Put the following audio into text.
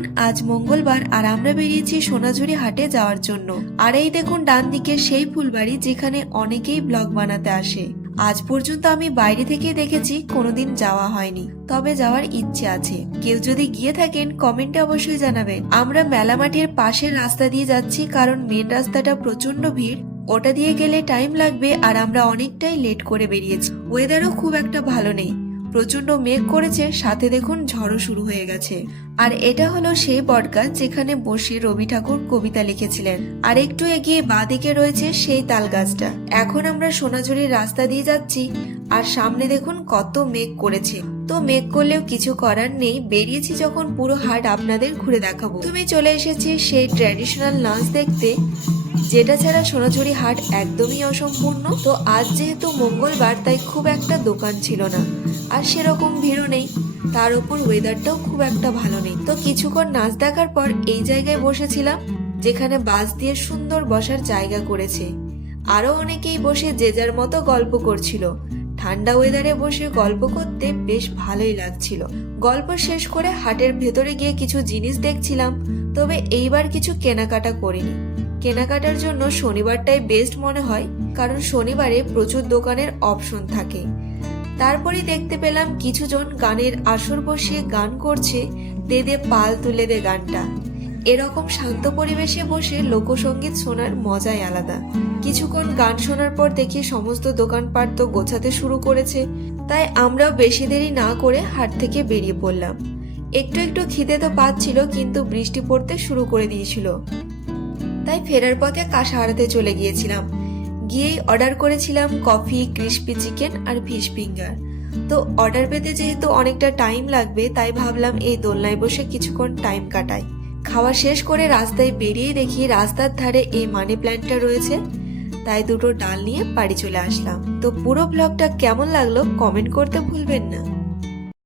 Everyone, আজ মঙ্গলবার আর আমরা বেরিয়েছি সোনাঝুরি হাটে যাওয়ার জন্য। আর এই দেখুন ডান দিকে সেই ফুলবাড়ি যেখানে অনেকেই ব্লগ বানাতে আসে। আজ পর্যন্ত আমি বাইরে থেকে দেখেছি, কোনোদিন যাওয়া হয়নি, তবে যাওয়ার ইচ্ছে আছে। কেউ যদি গিয়ে থাকেন কমেন্টে অবশ্যই জানাবেন। আমরা মেলা মাঠের পাশের রাস্তা দিয়ে যাচ্ছি, কারণ মেন রাস্তাটা প্রচন্ড ভিড়, ওটা দিয়ে গেলে টাইম লাগবে আর আমরা অনেকটাই লেট করে বেরিয়েছি। ওয়েদারও খুব একটা ভালো নেই, প্রচন্ড মেঘ করেছে, সাথে দেখুন ঝড়ও শুরু হয়ে গেছে। আর এটা হলো সেই বটগাছ যেখানে বসে রবি ঠাকুর কবিতা লিখেছিলেন। আর একটু এগিয়ে বাঁদিকে রয়েছে সেই তাল গাছটা। এখন আমরা সোনাঝুরির রাস্তা দিয়ে যাচ্ছি, আর সামনে দেখুন কত মেঘ করেছে। তো মেঘ করলেও কিছু করার নেই, বেরিয়েছি যখন পুরো হাট আপনাদের ঘুরে দেখাবো। তুমি চলে এসেছি সেই ট্র্যাডিশনাল নাচ দেখতে, যেটা ছাড়া সোনাঝুরি হাট একদমই অসম্পূর্ণ। তো আজ যেহেতু মঙ্গলবার, তাই খুব একটা দোকান ছিল না, আর সেরকম ভিড়ও নেই, তার উপর ওয়েদারটাও খুব একটা ভালো নেই। তো কিছুক্ষণ নাচ দেখার পর এই জায়গায় বসেছিলাম, যেখানে বাঁশ দিয়ে সুন্দর বসার জায়গা করেছে। আরো অনেকেই বসে যে যার মতো গল্প করছিল। ঠান্ডা ওয়েদারে বসে গল্প করতে বেশ ভালোই লাগছিল। গল্প শেষ করে হাটের ভেতরে গিয়ে কিছু জিনিস দেখছিলাম, তবে এইবার কিছু কেনাকাটা করিনি। কেনাকাটার জন্য শনিবারটাই বেস্ট মনে হয়, কারণ শনিবারে প্রচুর দোকানের অপশন থাকে। তারপরে দেখতে পেলাম কিছুজন গানের আসর বসিয়ে গান করছে, দে দে পাল তুলে দে গানটা। এরকম শান্ত পরিবেশে বসে লোকসঙ্গীত শোনার মজাই আলাদা। কিছুক্ষণ গান শোনার পর দেখি সমস্ত দোকানপাট তো গোছাতে শুরু করেছে, তাই আমরাও বেশি দেরি না করে হাট থেকে বেরিয়ে পড়লাম। একটু একটু খিদে তো পাচ্ছিল, কিন্তু বৃষ্টি পড়তে শুরু করে দিয়েছিল, তাই ফেরার পথে কাঁসাহারাতে চলে গিয়েছিলাম। গিয়েই অর্ডার করেছিলাম কফি, ক্রিস্পি চিকেন আর ফিশ ফিঙ্গার। তো অর্ডার পেতে যেহেতু অনেকটা টাইম লাগবে, তাই ভাবলাম এই দোলনায় বসে কিছুক্ষণ টাইম কাটাই। খাওয়া শেষ করে রাস্তায় বেরিয়ে দেখি রাস্তার ধারে এই মানি প্ল্যান্টটা রয়েছে, তাই দুটো ডাল নিয়ে বাড়ি চলে আসলাম। তো পুরো ব্লগটা কেমন লাগলো কমেন্ট করতে ভুলবেন না।